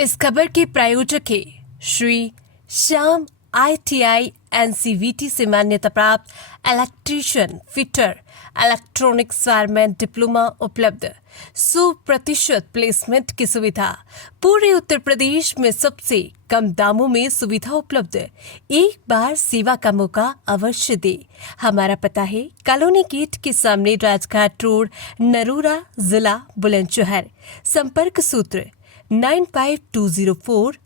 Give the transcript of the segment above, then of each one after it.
इस खबर के प्रायोजक है श्री श्याम ITI NCVT से मान्यता प्राप्त electrician fitter electronics wireman diploma उपलब्ध 100% प्लेसमेंट की सुविधा पूरे उत्तर प्रदेश में सबसे कम दामों में सुविधा उपलब्ध। एक बार सेवा का मौका अवश्य दे। हमारा पता है कॉलोनी गेट के सामने राजघाट रोड नरोरा जिला बुलंदशहर। संपर्क सूत्र 95204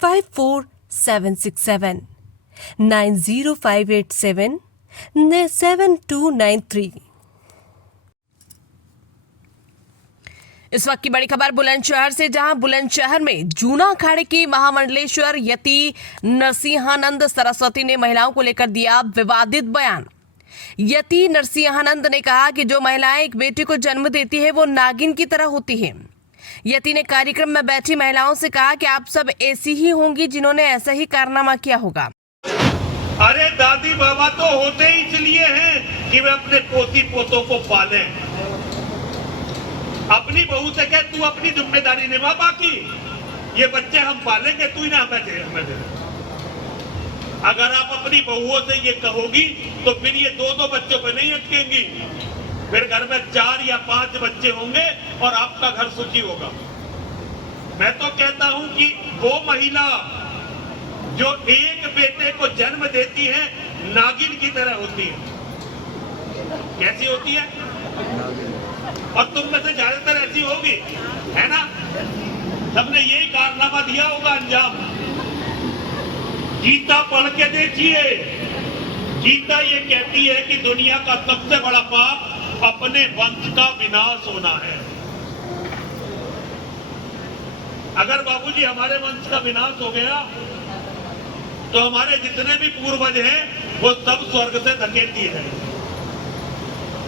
54767 90587 7293। इस वक्त की बड़ी खबर बुलंदशहर से, जहां बुलंदशहर में जूना अखाड़े की महामंडलेश्वर यति नरसिंहानंद सरस्वती ने महिलाओं को लेकर दिया विवादित बयान। यति नरसिंहानंद ने कहा कि जो महिलाएं एक बेटे को जन्म देती है वो नागिन की तरह होती हैं। यति ने कार्यक्रम में बैठी महिलाओं से कहा कि आप सब ऐसी ही होंगी जिन्होंने ऐसा ही कारनामा किया होगा। अरे दादी बाबा तो होते ही इसलिए हैं कि वे अपने पोती पोतों को पालें। अपनी बहू से कह तू अपनी जिम्मेदारी निभा, बाकी ये बच्चे हम पालेंगे, तू ही ना हमें दे। अगर आप अपनी बहुओं से ये कहोगी तो फिर ये दो बच्चों पे नहीं अटकेंगी, फिर घर में 4 या 5 बच्चे होंगे और आपका घर सुखी होगा। मैं तो कहता हूं कि वो महिला जो एक बेटे को जन्म देती है नागिन की तरह होती है। कैसी होती है? और तुम में से ज्यादातर ऐसी होगी, है ना? सबने यही कारनामा दिया होगा अंजाम। गीता पढ़ के देखिए, गीता ये कहती है कि दुनिया का सबसे बड़ा पाप अपने वंश का विनाश होना है। अगर बाबूजी हमारे वंश का विनाश हो गया तो हमारे जितने भी पूर्वज हैं वो सब स्वर्ग से धकेल दिए जाएंगे,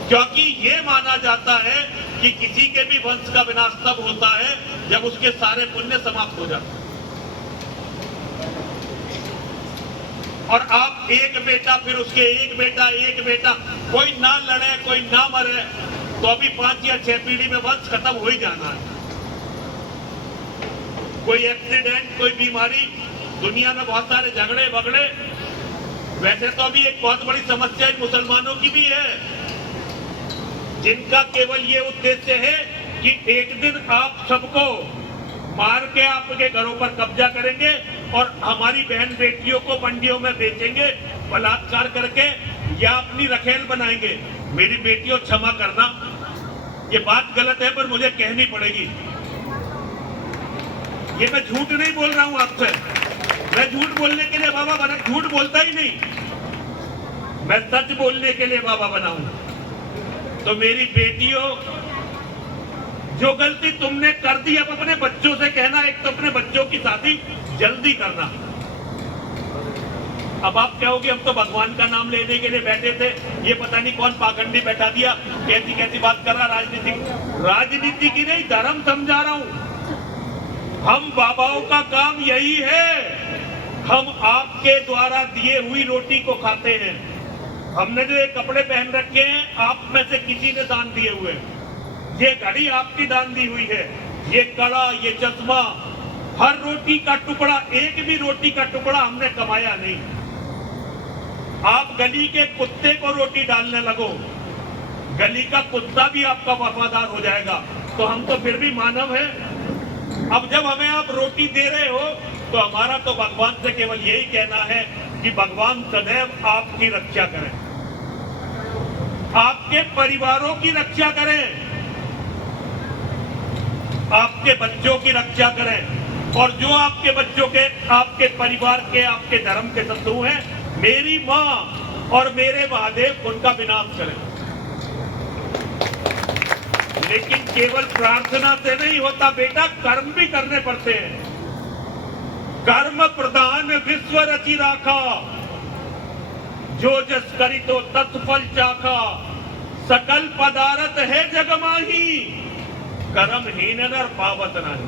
क्योंकि ये माना जाता है कि किसी के भी वंश का विनाश तब होता है जब उसके सारे पुण्य समाप्त हो जाते हैं। और आप एक बेटा, फिर उसके एक बेटा, कोई ना लड़े कोई ना मरे तो अभी 5 या 6 पीढ़ी में वंश खत्म हो ही जाना है। कोई एक्सीडेंट, कोई बीमारी, दुनिया में बहुत सारे झगड़े बगड़े। वैसे तो अभी एक बहुत बड़ी समस्या मुसलमानों की भी है, जिनका केवल ये उद्देश्य है कि एक दिन आप सबको मार के आपके घरों पर कब्जा करेंगे और हमारी बहन बेटियों को मंडियों में बेचेंगे बलात्कार करके या अपनी रखेल बनाएंगे। मेरी बेटियों क्षमा करना, ये बात गलत है पर मुझे कहनी पड़ेगी। ये मैं झूठ नहीं बोल रहा हूं आपसे, मैं झूठ बोलने के लिए बाबा बना, झूठ बोलता ही नहीं, मैं सच बोलने के लिए बाबा बना हूं। तो मेरी बेटियों, जो गलती तुमने कर दी अब अपने बच्चों से कहना, एक तो अपने बच्चों की शादी जल्दी करना। अब आप कहोगे हम तो भगवान का नाम लेने के लिए बैठे थे, ये पता नहीं कौन पाखंडी बैठा दिया, कैसी कैसी बात कर रहा। राजनीति की नहीं, धर्म समझा रहा हूं। हम बाबाओं का काम यही है, हम आपके द्वारा दिए हुई रोटी को खाते हैं। हमने जो ये कपड़े पहन रखे हैं आप में से किसी ने दान दिए हुए, ये घड़ी आपकी दान दी हुई है, ये कड़ा, ये चश्मा, हर रोटी का टुकड़ा, एक भी रोटी का टुकड़ा हमने कमाया नहीं। आप गली के कुत्ते को रोटी डालने लगो, गली का कुत्ता भी आपका वफादार हो जाएगा। तो हम तो फिर भी मानव हैं। अब जब हमें आप रोटी दे रहे हो तो हमारा तो भगवान से केवल यही कहना है कि भगवान सदैव आपकी रक्षा करें, आपके परिवारों की रक्षा करें, आपके बच्चों की रक्षा करें, और जो आपके बच्चों के, आपके परिवार के, आपके धर्म के शत्रु हैं, मेरी मां और मेरे महादेव उनका विनाश करें। लेकिन केवल प्रार्थना से नहीं होता बेटा, कर्म भी करने पड़ते हैं। कर्म प्रधान विश्व रचि राखा, जो जस करी तो तत्फल चाखा, सकल पदार्थ है जग माही, कर्म हीन नर पावत नहीं।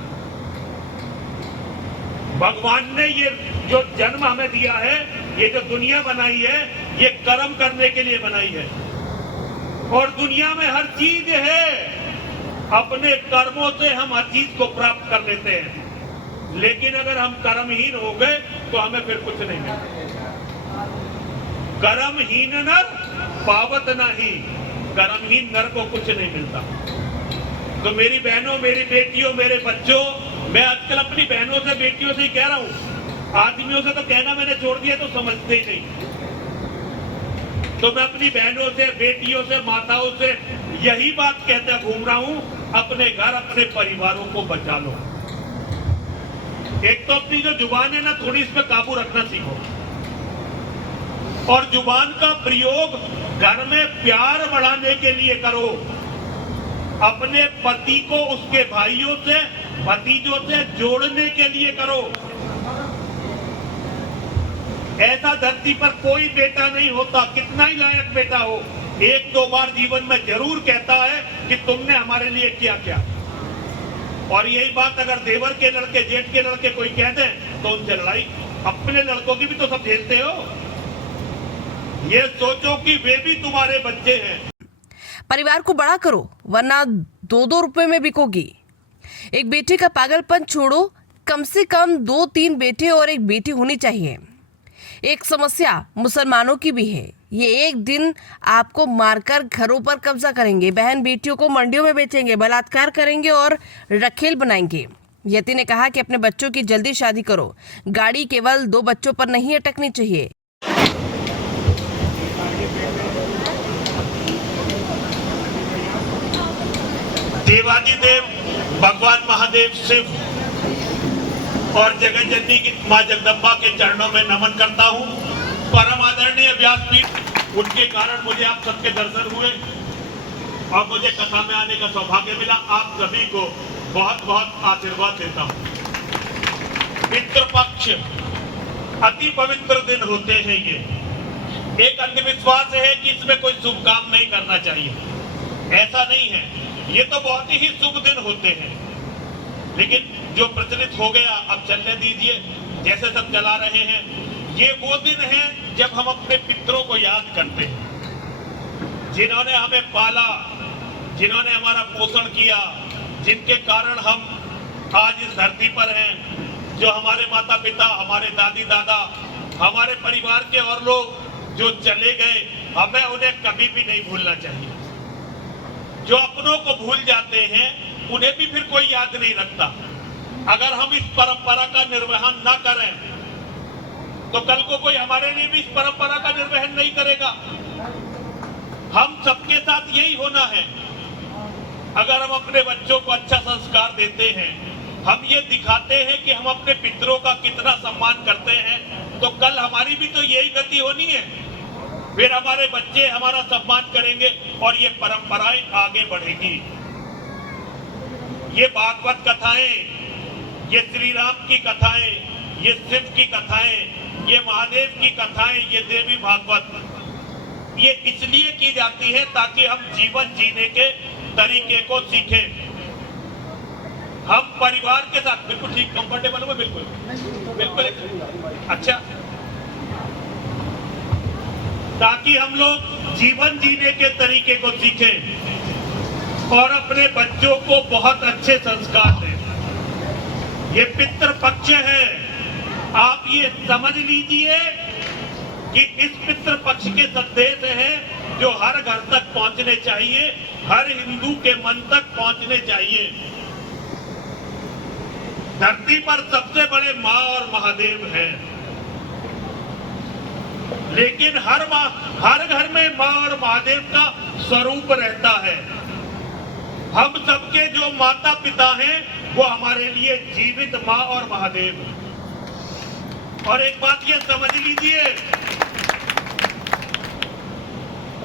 भगवान ने ये जो जन्म हमें दिया है, ये जो दुनिया बनाई है, ये कर्म करने के लिए बनाई है। और दुनिया में हर चीज है, अपने कर्मों से हम हर चीज को प्राप्त कर लेते हैं। लेकिन अगर हम कर्महीन हो गए तो हमें फिर कुछ नहीं मिलता। कर्महीन नर पावत नहीं, कर्महीन नर को कुछ नहीं मिलता। तो मेरी बहनों, मेरी बेटियों, मेरे बच्चों, मैं आजकल अपनी बहनों से बेटियों से ही कह रहा हूं, आदमियों से तो कहना मैंने छोड़ दिया, तो समझते ही नहीं। तो मैं अपनी बहनों से, बेटियों से, माताओं से यही बात कहते घूम रहा हूं, अपने घर, अपने परिवारों को बचा लो। एक तो अपनी जो जुबान है ना, थोड़ी इस पे काबू रखना सीखो, और जुबान का प्रयोग घर में प्यार बढ़ाने के लिए करो। अपने पति को उसके भाइयों से, भतीजों से जोड़ने के लिए करो। ऐसा धरती पर कोई बेटा नहीं होता, कितना ही लायक बेटा हो, एक दो बार जीवन में जरूर कहता है कि तुमने हमारे लिए किया क्या। और यही बात अगर देवर के लड़के, जेठ के लड़के कोई कह दें तो उनसे लड़ाई। अपने लड़कों की भी तो सब झेलते हो। ये सोचो कि वे भी तुम्हारे बच्चे हैं। परिवार को बड़ा करो, वरना 2-2 रुपए में बिकोगी। एक बेटे का पागलपन छोड़ो, कम से कम 2-3 बेटे और एक बेटी होनी चाहिए। एक समस्या मुसलमानों की भी है, ये एक दिन आपको मारकर घरों पर कब्जा करेंगे, बहन बेटियों को मंडियों में बेचेंगे, बलात्कार करेंगे और रखेल बनाएंगे। यति ने कहा कि अपने बच्चों की जल्दी शादी करो, गाड़ी केवल 2 बच्चों पर नहीं अटकनी चाहिए। देवादिदेव भगवान महादेव शिव और जगत जननी की मां जगदम्बा के चरणों में नमन करता हूं। परम आदरणीय व्यासपीठ, उनके कारण मुझे आप सबके दर्शन हुए और मुझे कथा में आने का सौभाग्य मिला। आप सभी को बहुत बहुत आशीर्वाद देता हूं। पितृपक्ष अति पवित्र दिन होते हैं। ये एक अंधविश्वास है कि इसमें कोई शुभ काम नहीं करना चाहिए। ऐसा नहीं है, ये तो बहुत ही शुभ दिन होते हैं, लेकिन जो प्रचलित हो गया अब चलने दीजिए, जैसे सब चला रहे हैं। ये वो दिन है जब हम अपने पितरों को याद करते हैं, जिन्होंने हमें पाला, जिन्होंने हमारा पोषण किया, जिनके कारण हम आज इस धरती पर हैं। जो हमारे माता पिता, हमारे दादी दादा, हमारे परिवार के और लोग जो चले गए, हमें उन्हें कभी भी नहीं भूलना चाहिए। जो अपनों को भूल जाते हैं उन्हें भी फिर कोई याद नहीं रखता। अगर हम इस परंपरा का निर्वहन न करें तो कल को कोई हमारे लिए भी इस परंपरा का निर्वहन नहीं करेगा। हम सबके साथ यही होना है। अगर हम अपने बच्चों को अच्छा संस्कार देते हैं, हम ये दिखाते हैं कि हम अपने पितरों का कितना सम्मान करते हैं, तो कल हमारी भी तो यही गति होनी है। फिर हमारे बच्चे हमारा सम्मान करेंगे और ये परंपराएं आगे बढ़ेगी। ये भागवत कथाएं, ये श्री राम की कथाएं, ये शिव की कथाएं, ये महादेव की कथाएं, ये देवी भागवत, ये इसलिए की जाती है ताकि हम जीवन जीने के तरीके को सीखें। हम परिवार के साथ बिल्कुल ठीक, कंफर्टेबल हो, बिल्कुल बिल्कुल अच्छा, ताकि हम लोग जीवन जीने के तरीके को सीखें और अपने बच्चों को बहुत अच्छे संस्कार दें। ये पितृ पक्ष है, आप ये समझ लीजिए कि इस पितृ पक्ष के संदेश हैं जो हर घर तक पहुंचने चाहिए, हर हिंदू के मन तक पहुंचने चाहिए। धरती पर सबसे बड़े मां और महादेव हैं, लेकिन हर घर में मां और महादेव का स्वरूप रहता है। हम सबके जो माता पिता हैं वो हमारे लिए जीवित मां और महादेव हैं। और एक बात ये समझ लीजिए,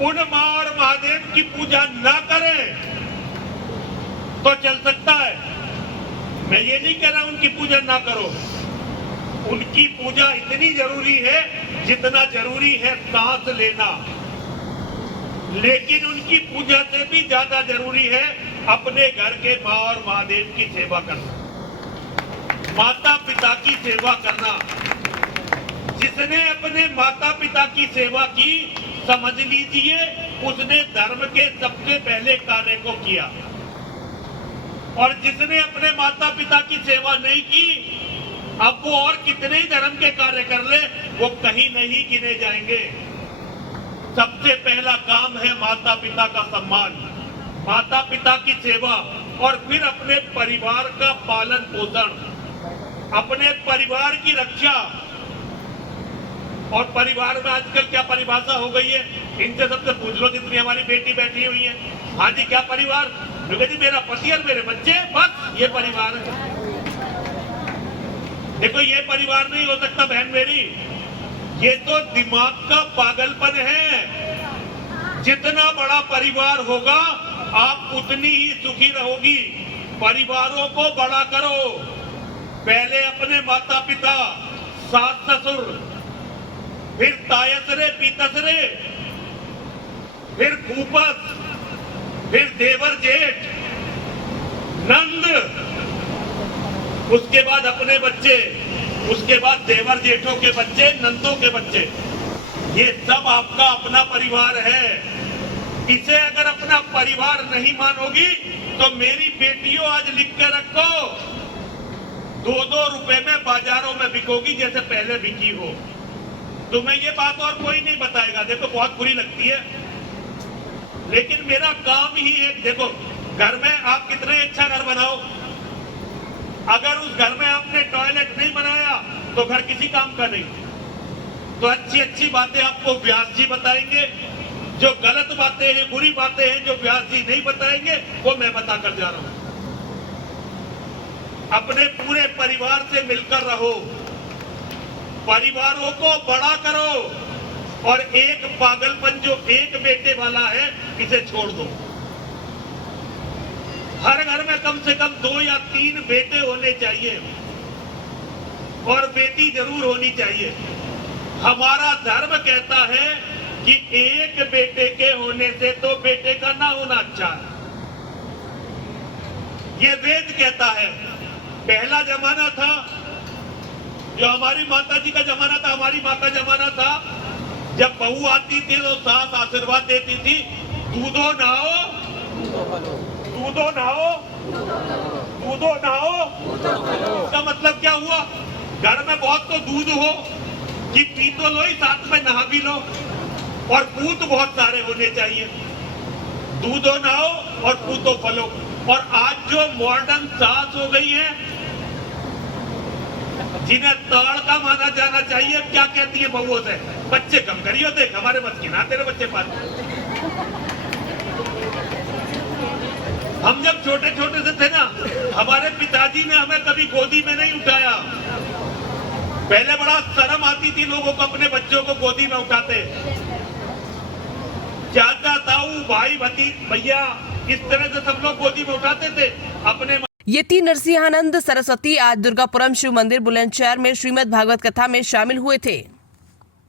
उन मां और महादेव की पूजा ना करें तो चल सकता है। मैं ये नहीं कह रहा उनकी पूजा ना करो, उनकी पूजा इतनी जरूरी है जितना जरूरी है सांस लेना, लेकिन उनकी पूजा से भी ज्यादा जरूरी है अपने घर के मां और महादेव की सेवा करना, माता पिता की सेवा करना। जिसने अपने माता पिता की सेवा की, समझ लीजिए उसने धर्म के सबसे पहले कार्य को किया। और जिसने अपने माता पिता की सेवा नहीं की, अब वो और कितने ही धर्म के कार्य कर ले, वो कहीं नहीं गिने जाएंगे। सबसे पहला काम है माता पिता का सम्मान, माता पिता की सेवा, और फिर अपने परिवार का पालन पोषण, अपने परिवार की रक्षा। और परिवार में आजकल क्या परिभाषा हो गई है, इनसे सबसे पूछ लो जितनी हमारी बेटी बैठी हुई है। हाँ जी, क्या परिवार? जी मेरा पति और मेरे बच्चे, बस ये परिवार है। देखो ये परिवार नहीं हो सकता बहन मेरी, ये तो दिमाग का पागलपन है। जितना बड़ा परिवार होगा आप उतनी ही सुखी रहोगी। परिवारों को बड़ा करो, पहले अपने माता पिता, सास ससुर, फिर तायसरे पीतसरे, फिर फूफस, फिर देवर जेठ, नंद, उसके बाद अपने बच्चे, उसके बाद देवर जेठों के बच्चे, नंदों के बच्चे। ये सब आपका अपना परिवार है। इसे अगर अपना परिवार नहीं मानोगी तो मेरी बेटियों आज लिख के रखो, 2-2 रुपए में बाजारों में बिकोगी जैसे पहले बिकी हो। तुम्हें ये बात और कोई नहीं बताएगा। देखो बहुत बुरी लगती है, लेकिन मेरा काम ही है। देखो घर में आप कितने अच्छा घर बनाओ, अगर उस घर में आपने टॉयलेट नहीं बनाया तो घर किसी काम का नहीं। तो अच्छी अच्छी बातें आपको व्यास जी बताएंगे, जो गलत बातें हैं, बुरी बातें हैं, जो व्यास जी नहीं बताएंगे वो मैं बताकर जा रहा हूं। अपने पूरे परिवार से मिलकर रहो, परिवारों को बड़ा करो, और एक पागलपन जो एक बेटे वाला है इसे छोड़ दो। हर घर में कम से कम 2 या 3 बेटे होने चाहिए, और बेटी जरूर होनी चाहिए। हमारा धर्म कहता है कि एक बेटे के होने से तो बेटे का ना होना अच्छा है, ये वेद कहता है। पहला जमाना था जो हमारी माता जी का जमाना था, हमारी माँ का जमाना था, जब बहू आती थी तो सास आशीर्वाद देती थी, दूधो नहाओ, दूधो नहाओ, दूधो नहाओ। इसका मतलब क्या हुआ? घर में बहुत तो दूध हो कि पी तो लो ही, साथ में नहा भी लो, और पूत बहुत सारे होने चाहिए। दूधो नहाओ और पूतो फलो। और आज जो मॉडर्न सास हो गई है, जिन्हें ताड़का माना जाना चाहिए, क्या कहती है बहुओं से? बच्चे कम करियो, देख हमारे बच्चे ना तेरे बच्चे पाल। हम जब छोटे छोटे से थे ना, हमारे पिताजी ने हमें कभी गोदी में नहीं उठाया। पहले बड़ा शर्म आती थी लोगों को अपने बच्चों को गोदी में उठाते। चाचा ताऊ भाई भैया इस तरह से सब लोग गोदी में उठाते थे अपने। यति नरसिंहानंद सरस्वती आज दुर्गापुरम शिव मंदिर बुलंदशहर में श्रीमद् भागवत कथा में शामिल हुए थे।